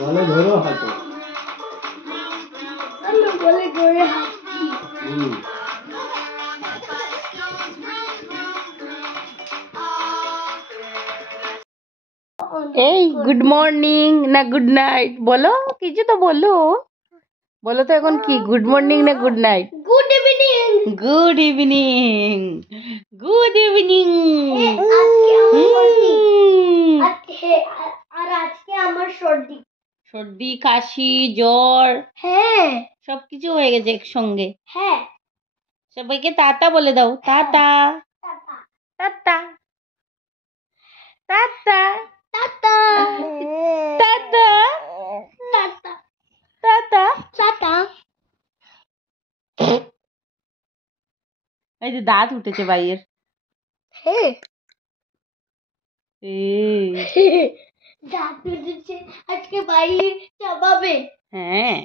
বলে ধরো হাঁটো। বলে ধরে হাঁটি। এই গুড মর্নিং না গুড নাইট বলো, কিছু তো বলো, বলো তো এখন কি গুড মর্নিং না good night? Good evening. Good evening, good evening. আজকে আমার সর্দি, সর্দি কাশি জ্বর হ্যাঁ সবকিছু হয়ে গেছে একসঙ্গে। হ্যাঁ। সবাইকে টাটা বলে দাও, tata tata tata tata tata tata tata. Tata. এই যে দাঁত উঠেছে ভাইয়ের। হ্যাঁ এই দাঁত উঠেছে, আজকে বাইরে চাবাবে। হ্যাঁ